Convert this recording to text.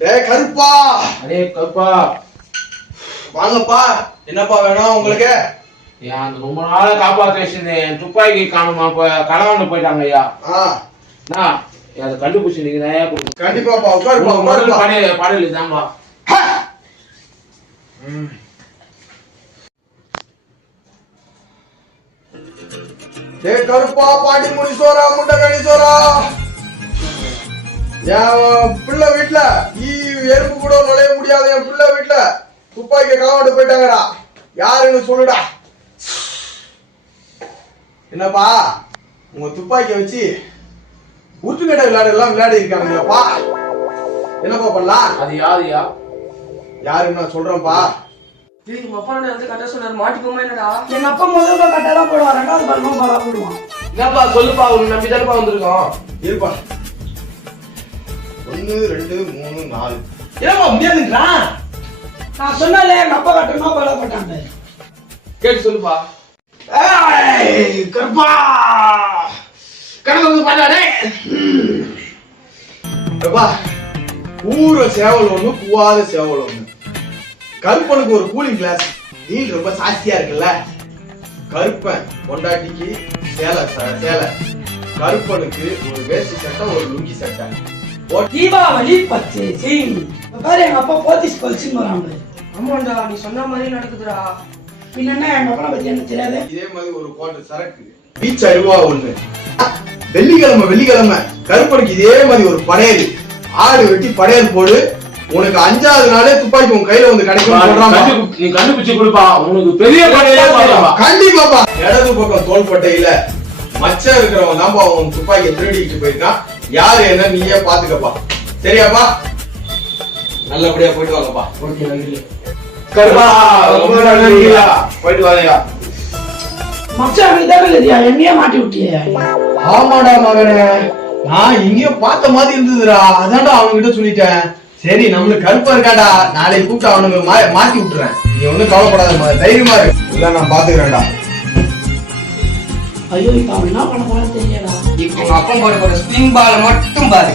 டேய் கருப்பா. அடே கருப்பா. வாங்கப்பா. என்னப்பா வேணும் உங்களுக்கு? ஐயா அந்த ரொம்ப நாள காப்பாத்த வச்சிருந்தேன். துப்பாக்கி காணுமா களவாண்டு போயிட்டாங்க ஐயா. அண்ணா அதை கண்டுபிடிச்சு நீங்க நிறையா கொடுங்க. கண்டிப்பாப்பா உட்காருப்பா உட்காருப்பா. பாடல் இதான்பா. டேய் கருப்பா பாண்டி முனிசோரா முண்டகணி சோரா. என் பிள்ளை வீட்டுல எறும்பு கூட நுழைய முடியாது. என் பிள்ளை வீட்டுல துப்பாக்கி களவாண்டு போயிட்டாங்கடா. யாருன்னு சொல்லுடா. என்னப்பா உங்க துப்பாக்கிய வச்சு உருட்டுக்கட்டை விளையாடி இருக்கானுங்கப்பா. என்னப்பா பண்ணலாம்? அது யாருயா? யாருன்னு நான் சொல்றேன்ப்பா. எங்க அப்பா வந்து கட்ட சொன்னாரு மாட்டிப்போமா என்னடா? எங்க அப்பா முதல் கட்டை தான் போடுவான், ரெண்டாவது பல்லும் போடுவான். என்னப்பா சொல்லுப்பா, உன்னை நம்பி தானப்பா வந்திருக்கோம். இருப்பா 1 2 3 4. என்னப்பா முடியாதுன்றான்? நான் சொன்னாலே எங்க அப்பா கட்டணும் கொல்லப்பட்டாங்க. கேட்டு சொல்லுப்பா. கருப்பா கடந்து பண்ணாடே. ஊற சேவல் ஒண்ணு கூவாத சேவல் ஒண்ணு. கருப்பனுக்கு ஒரு கூலிங் கிளாஸ் நீல் ரொம்ப சாஸ்தியா இருக்குல்ல. கருப்பன் பொண்டாட்டிக்கு சேலை, கருப்பனுக்கு ஒரு வேஷ்டி சட்டை ஒரு லுங்கி சட்டை. தீபாவளி பர்ச்சேசி பாரு. எங்க அப்பா போத்திஸ் கொல்சின்னு வராங்க. ஆமாண்டா நீ சொன்ன மாதிரி நடக்குதுடா. பின்ன எங்க அப்பா பத்தி என்ன தெரியாது. இதே மாதிரி ஒரு கோட்டை சரக்கு பீச் அருவா ஒண்ணு. வெள்ளிக்கிழமை கருப்பனுக்கு இதே மாதிரி ஒரு படையல் ஆடு வெட்டி படையல் போடு. உனக்கு 5வது நாளே துப்பாக்கி உன் கையில வந்து கிடைக்கும் சொல்றாங்க. நீ கண்டுபிடிச்சு கொடுப்பா, உனக்கு பெரிய படையலே போடுறா. கண்டிப்பாப்பா. இடது பக்கம் தோள்பட்டையில மச்சம் இருக்கிறவன் தான் அவன் துப்பாக்கியை திருடிக்கிட்டு போயிருக்கான். யாரு என்ன நீயே பாத்துக்கப்பா. சரியாப்பா? நல்லபடியா போயிட்டு வாங்கப்பா. கருப்பா ரொம்ப நன்றியா. போயிட்டு வாங்கயா. மச்சான் இதானே இல்லையா, என்னையே மாட்டி விட்டியே. ஆமாடா மகனே, நான் இங்கேயோ பார்த்த மாதிரி இருந்ததுடா. அதான்டா அவன்கிட்ட சொல்லிட்டேன். சரி நம்மளுக்கு கருப்பா இருக்காடா, நாளைக்கு கூப்பிட்டு அவனுக்கு மாத்தி விட்டுறேன். நீ ஒண்ணும் கவலைப்படாத, தைரியமா இருக்கு. இல்ல நான் பாத்துக்கிறேன்டா. ஐயோ இப்ப அவன் என்ன பண்ண போறான்னு தெரியலடா. இப்போ உங்க அப்பா போற ஸ்பிரிங் பால் மட்டும் பாரு.